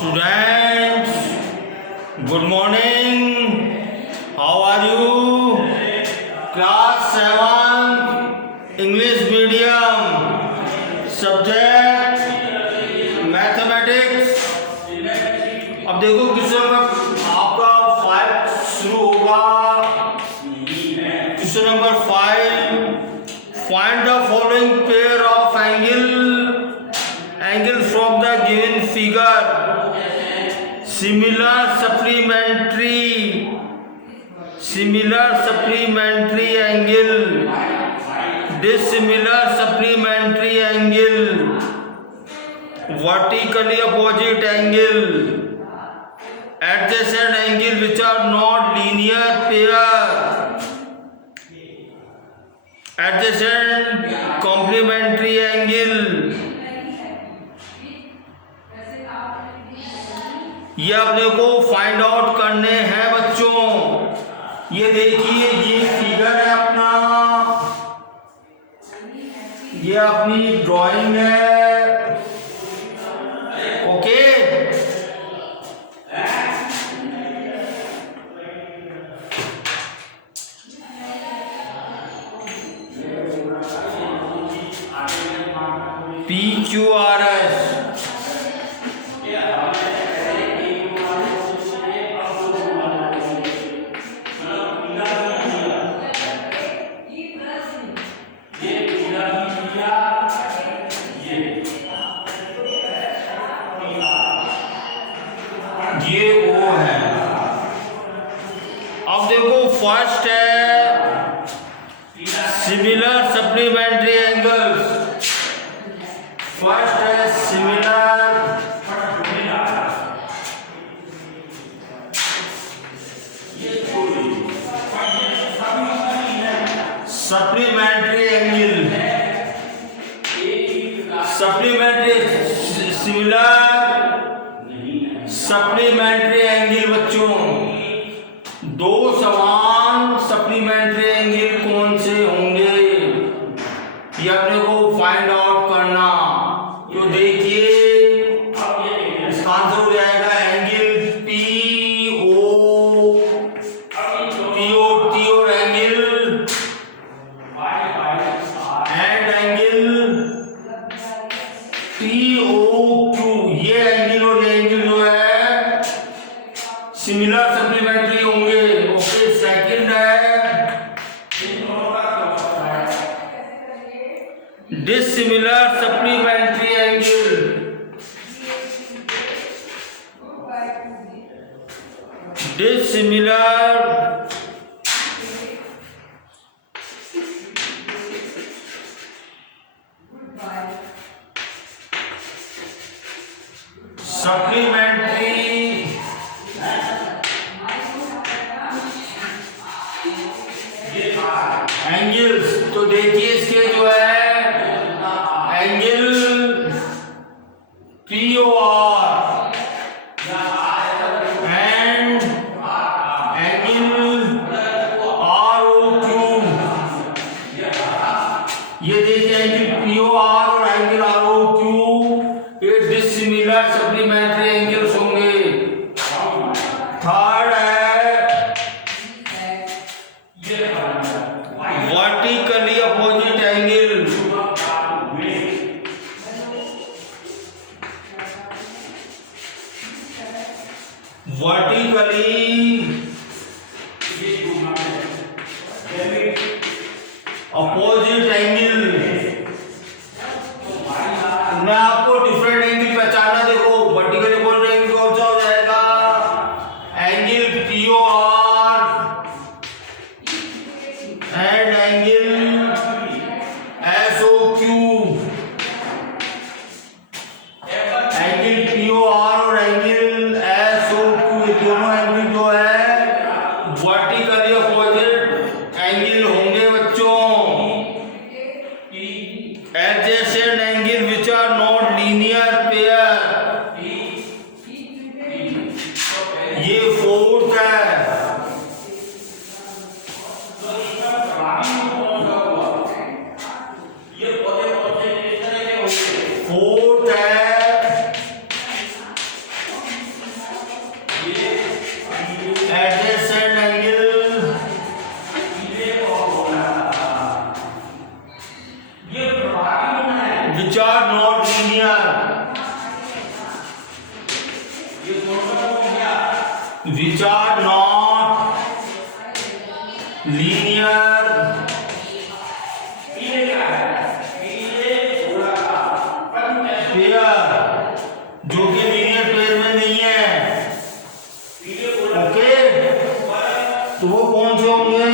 Students, good morning. How are you? Class 7 English medium subject mathematics. अब देखो किस number आपका 5 शुरू होगा. Question number 5. Find the following pair of angle from the given figure. Similar supplementary angle, dissimilar supplementary angle, vertically opposite angle, adjacent angle which are not linear pair, adjacent complementary angle. ये अपने को find out करने हैं बच्चों. ये देखिए ये figure है अपना, ये अपनी ड्राइंग है. Okay, PQRS. ये O है. अब देखो फर्स्ट है सिमिलर सप्लीमेंट्री एंगल्स. फर्स्ट है similar supplementary angle, supplementary angle बच्चों. दो समान सप्लीमेंट्री एंगल कौन से होंगे ये अपने को फाइंड आउट करना. तो देखिए इसका आंसर हो जाएगा एंगल POT और एंगल POQ. ये एंगल और ये एंगल जो है सिमिलर सप्लीमेंट्री होंगे. ओके, सेकंड है dissimilar supplementary angle. Dissimilar supplementary angles. तो देखिए इसके जो है angle POR and angle ROQ. ये देखिए एंगल POR और एंगल ROQ ये डिसिमिलर सप्लीमेंट्री एंगल्स होंगे. थर्ड है vertically opposite angle. Vertically opposite angle. मैं आपको डिफरेंट एंगल पहचानना. देखो वर्टिकली अपोजिट एंगल कौन सा हो जाएगा angle POR and angle SOQ. Angle POR और एंगल SOQ ये दोनों एंगल जो है adjacent angle which are not linear, which are not linear, pair जो कि लीनियर पेयर में नहीं है। ओके, तो वो कौन से होंगे?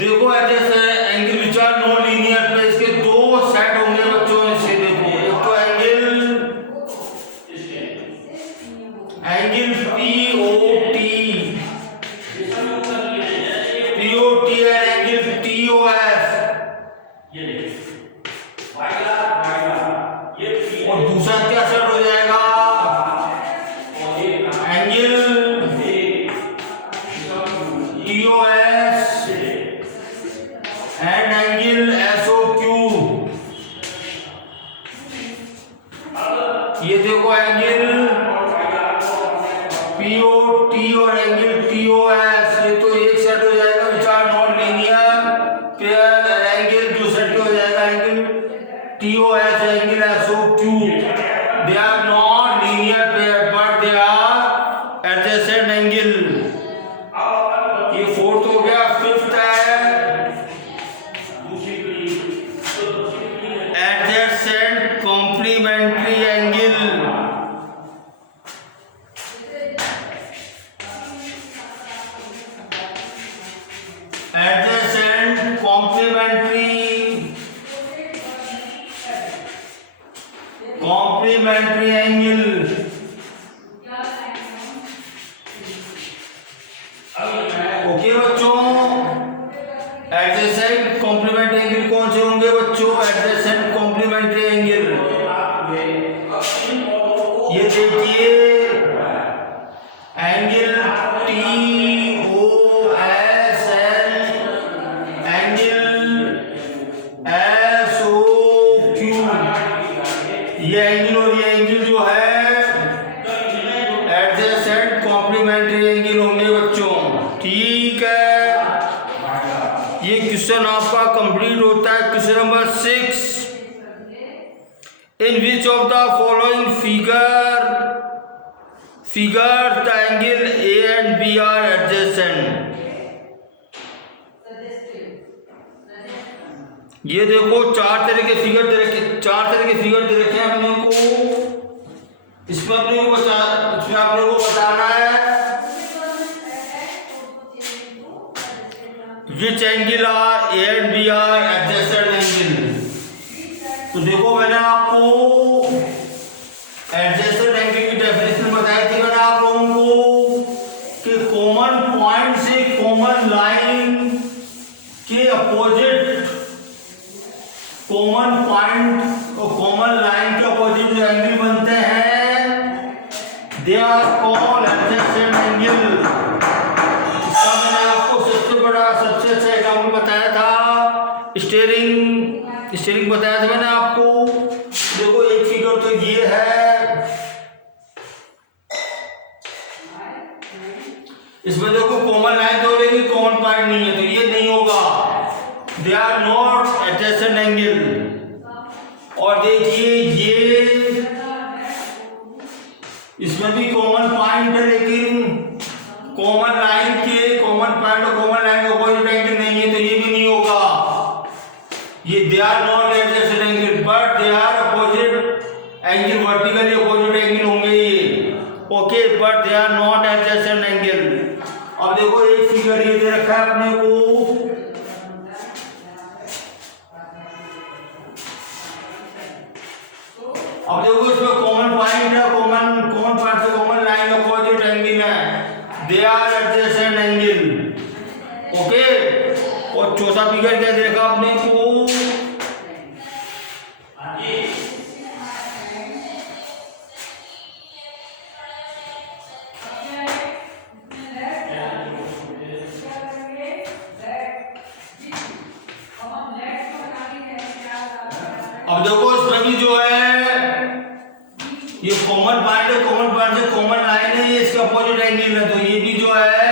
देखो adjacent angle which are non linear पे इसके दो सेट होंगे बच्चों। इससे देखो, एक तो एंगल POT है, एंगल TOS, और दूसरा क्या सेट हो जाएगा? Angle TOS and angle SOQ। ये देखो एंगल POT और एंगल TOS, ये तो एक सेट हो जाएगा which are not linear pair. Angle जो सेट हो जाएगा angle TOS angle SOQ, they are not linear pair but they are adjacent angle. ये फोर्थ हो गया। फिफ्थ है adjacent complementary angle. Adjacent complementary angle. Okay बच्चों, एडजेसेंट कॉम्प्लीमेंट्री एंगल कौन से होंगे बच्चों? एडजेसेंट कॉम्प्लीमेंट्री एंगल, ये देखिए एंगल TOS एंगल SOQ, ये एंगल और ये एंगल जो है एडजेसेंट कॉम्प्लीमेंट्री एंगल होंगे बच्चों। ठीक है, ये क्वेश्चन आपका कंप्लीट होता है। Question number 6, in which of the following figure the angle A and B are adjacent. ये देखो चार तरह के फिगर दे रखे हैं अपने को। इसमें अपने को बताना है which angle are A and B are adjacent angle. तो देखो मैंने आपको एडजेसेंट एंगल की डेफिनेशन बताई थी मैंने आप लोगों को कि कॉमन पॉइंट से कॉमन लाइन के अपोजिट, कॉमन पॉइंट और कॉमन लाइन के अपोजिट जो एंगल बनते हैं they are called adjacent angle. इसका मैंने आपको सबसे अच्छा एग्जांपल बताया था, स्टीयरिंग बताया था मैंने आपको। देखो एक फिगर तो ये है, इसमें देखो कॉमन लाइन तो लेकिन कॉमन पॉइंट नहीं है, तो ये नहीं होगा, they are not adjacent angle. और देखिए ये इसमें भी कॉमन पॉइंट है लेकिन कॉमन लाइन के कॉमन पॉइंट और कॉमन लाइन का अपोजिट एंगल नहीं है, तो ये भी नहीं होगा। ये they are not adjacent angle but they are opposite angle, vertically opposite angle होंगे ये। Okay, but they are not adjacent angle. अब देखो एक फिगर ये दे रखा है अपने को, अब देखो इसमें कॉमन पॉइंट है, कॉमन पॉइंट से कॉमन लाइन अपोजिट एंगल है, they are adjacent angle. Okay, और चौथा फिगर क्या देखा आपने को? अब देखो इसमें भी जो है ये कॉमन पॉइंट है, कॉमन पॉइंट से कॉमन लाइन है, ये इसका अपोजिट एंगल है, तो ये भी जो है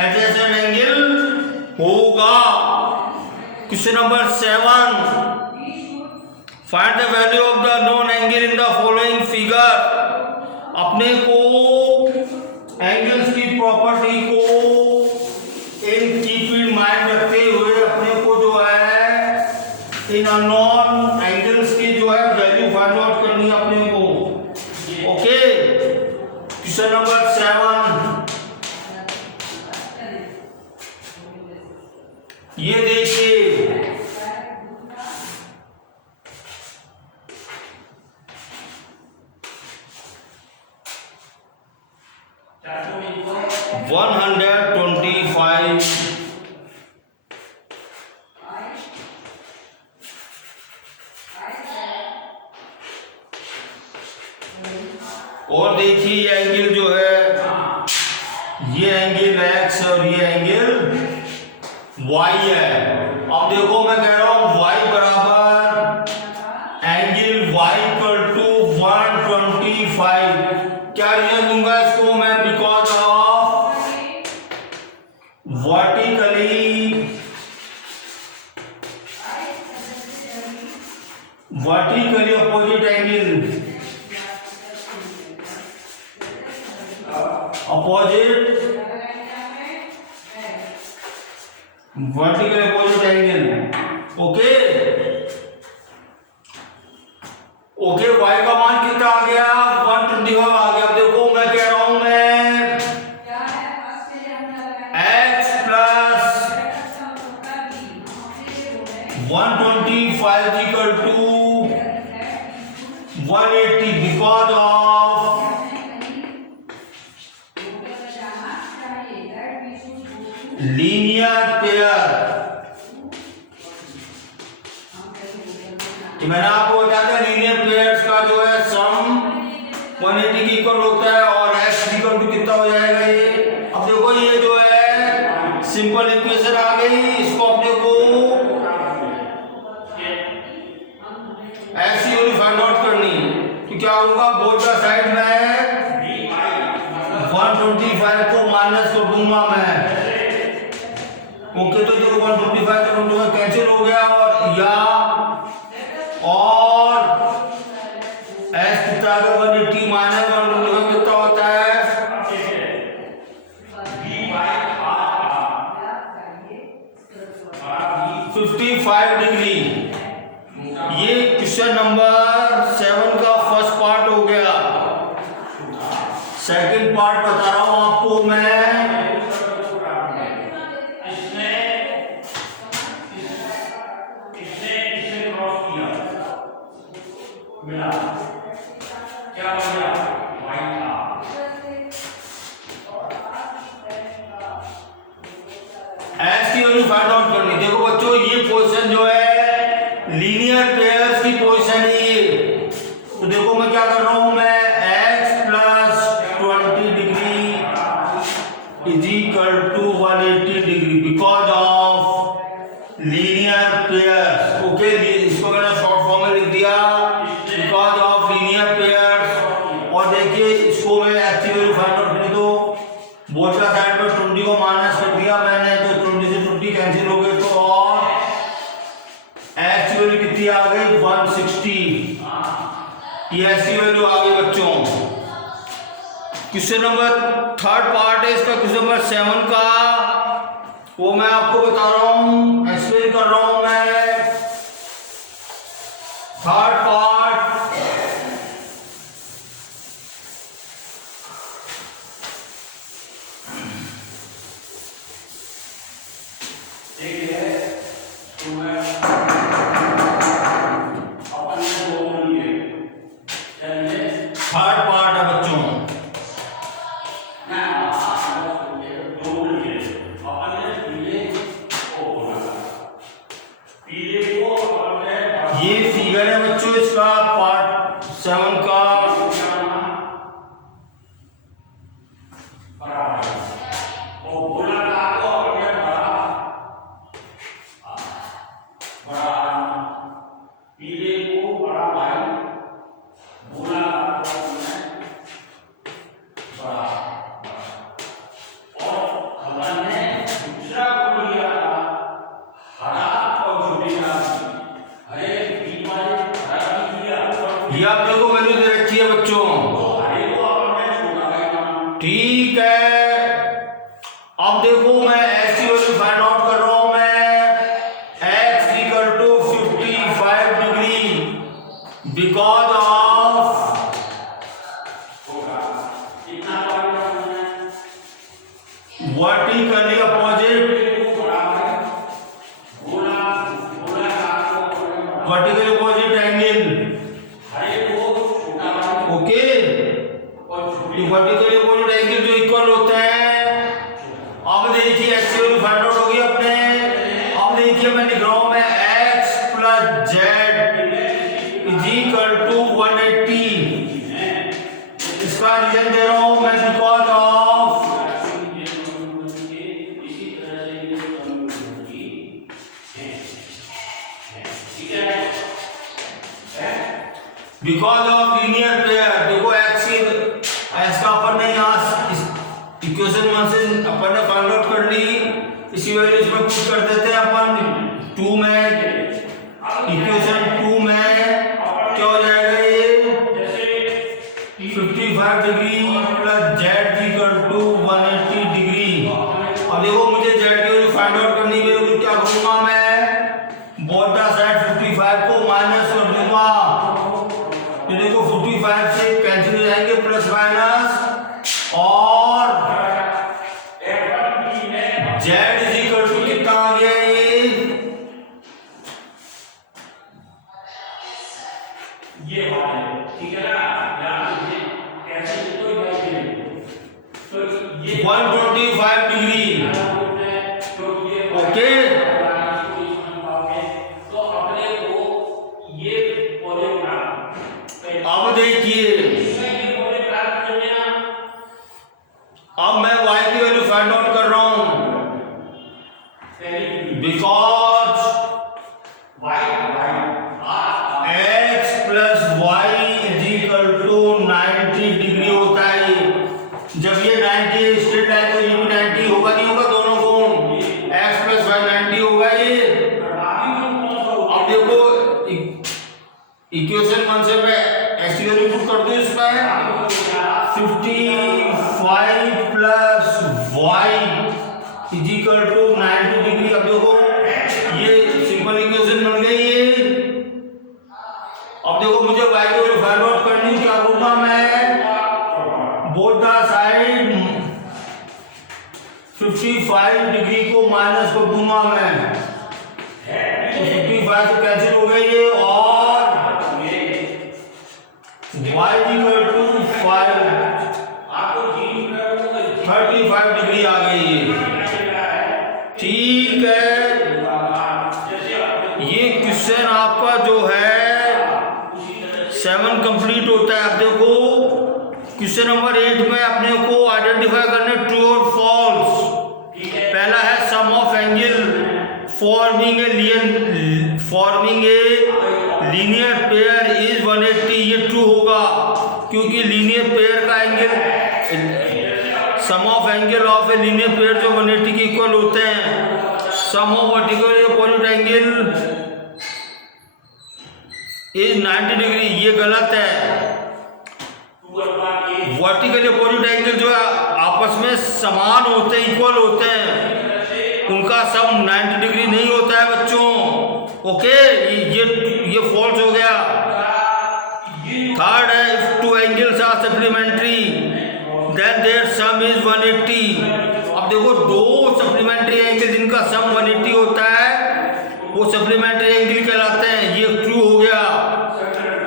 एडजेसेंट एंगल होगा। Question number 7, find the value of the known angle in the following figure. अपने को एंगल्स की प्रॉपर्टी को इन कीप इन माइंड रखते हुए अपने को जो है इन अननोन एंगल्स की जो है वैल्यू फाइंड आउट करनी है अपने को। ओके, क्वेश्चन नंबर 7, ये देखिए 125 और देखिए ये एंगल जो है, ये एंगल x और ये एंगल y है। अब देखो मैं कह रहा हूं y बराबर एंगल y इक्वल टू 125। क्या रीजन दूंगा इसको मैं? Because of vertically opposite angle, vertical opposite angle. Okay okay, y का मान कितना आ गया? 125 आ गया। अब देखो मैं कह रहा हूं मैं x plus 125 equal to 180 because of linear pair. मैंने आपको बताया था लीनियर पेयर्स का जो है सम 180 की इक्वल होता है और x इक्वल टू कितना हो जाएगा ये? अब देखो ये जो है सिंपल इक्वेशन आ गई, इसको अपने को ऐसी वाली फाइंड आउट करनी। तो क्या होगा, बोथ द साइड में 125 को माइनस कर दूंगा मैं। ओके, तो देखो 125 से 125 कैंसिल हो गया और s कितना है 180 माइनस 125 कितना होता है 55 डिग्री। ये क्वेश्चन नंबर 7 का फर्स्ट पार्ट हो गया। सेकंड पार्ट बता रहा हूं आपको मैं। क्या हो गया? एस की वैल्यू फाइंड आउट करनी। देखो बच्चों, ये पोजीशन जो है लीनियर पेयर्स की पोजीशन है ये। तो देखो मैं क्या कर रहा हूं, मैं x plus 20 degree is equal to 180 degree because of linear pairs. Okay, इसको मैंने शॉर्ट फॉर्म में लिख दिया बिकॉज ऑफ लीनियर पेयर्स। और देखिए इसको मैं x की वैल्यू फाइंड आउट करनी, तो बोथ का साइड पर 20 को माइनस कर दिया मैंने, तो 20 से 20 कैंसिल हो गए, तो और x की वैल्यू कितनी आ गई 160। ये x की वैल्यू आ गई बच्चों। क्वेश्चन नंबर 3rd पार्ट है इसका, क्वेश्चन नंबर 7 का, वो मैं आपको बता रहा हूं, एक्सप्लेन कर रहा हूं मैं। 3rd पार्ट है बच्चों। ये फिगर है बच्चों इसका पार्ट 7 का। वैल्यू दे रखी है बच्चों, ठीक है। अब देखो मैं x की वैल्यू फाइंड आउट कर रहा हूं, मैं x equal to 55 degree because of vertically opposite angle, okay. Vertically opposite angle जो इक्वल होते हैं। अब देखिए x की वैल्यू फाइंड आउट होगी अपने। अब देखिए मैं लिख रहा हूं मैं x plus z is equal to 180। इसका रीजन दे रहा हूं मैं बिकॉज ऑफ लीनियर पेयर। देखो x का अपन ने यहाँ इक्वेशन 1 से अपन ने फाइंड आउट कर ली, इसी वैल्यू इसमें पुट कर देते हैं अपन 2 में। इक्वेशन 2 में क्या हो जाएगा ये 55 degree plus z equal to 180 degree. अब देखो मुझे z की वैल्यू फाइंड आउट करनी है, मेरे को क्या करूंगा मैं बोथ द साइड 55 को माइनस कर दूंगा। तो देखो 55 से कैंसिल हो जाएंगे प्लस माइनस, और z इज इक्वल टू कितना आ गया ये बात है, ठीक है ना। कैसे तो ये 125 डिग्री, ओके। तो अपने को ये अब देखिए, अब मैं y की वैल्यू फाइंड आउट कर रहा हूं because x plus y is equal to 90 degree होता है। जब ये 90 स्ट्रेट है तो ये भी 90 होगा, नहीं होगा, दोनों को x प्लस y 90 होगा ये। अब देखो इक्वेशन 1 से मैं x की वैल्यू पुट कर दूं इसमें 55 plus y is equal to 90 degree. अब देखो ये सिंपल इक्वेशन बन गई है। अब देखो मुझे y की वैल्यू फाइंड आउट करनी है, क्या करूंगा मैं बोथ द साइड 55 डिग्री को माइनस कर दूंगा मैं, तो 55 से कैंसिल हो गई ये, और y इक्वल टू 35 डिग्री आ गई है, ठीक है। ये क्वेश्चन आपका जो है 7 कंप्लीट होता है। अब देखो क्वेश्चन नंबर 8 में अपने को आइडेंटिफाई करने ट्रू और फॉल्स। पहला है sum of angle forming a linear pair is 180। ये ट्रू होगा क्योंकि लीनियर पेयर का angle sum of angle of a linear pair जो 180 के इक्वल होते हैं। Sum of vertical opposite angle is 90 degree, ये गलत है। वर्टिकल अपोजिट एंगल जो है आपस में समान होते हैं, इक्वल होते हैं, उनका सम 90 डिग्री नहीं होता है बच्चों, ओके। ये फॉल्स हो गया। थर्ड है if two angles are supplementary then their sum is 180। अब देखो दो सप्लीमेंट्री एंगल जिनका सम 180 होता है वो सप्लीमेंट्री एंगल कहलाते हैं, ये ट्रू हो गया।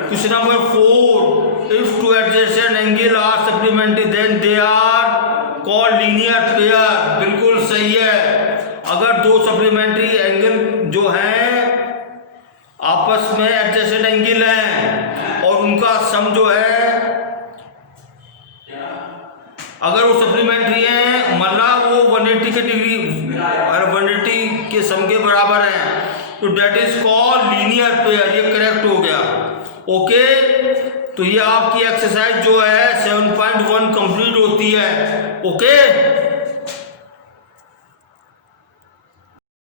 Question number 4 if two adjacent angle are supplementary then they are called linear pair. बिल्कुल सही है। अगर दो सप्लीमेंट्री एंगल जो हैं आपस में एडजेसेंट एंगल हैं और उनका सम जो है अगर वो सप्लीमेंट्री है मतलब वो 180 के डिग्री और 180 के सम के बराबर है, तो that is called linear pair. ये करेक्ट हो गया, ओके। तो ये आपकी एक्सरसाइज जो है 7.1 कंप्लीट होती है, ओके।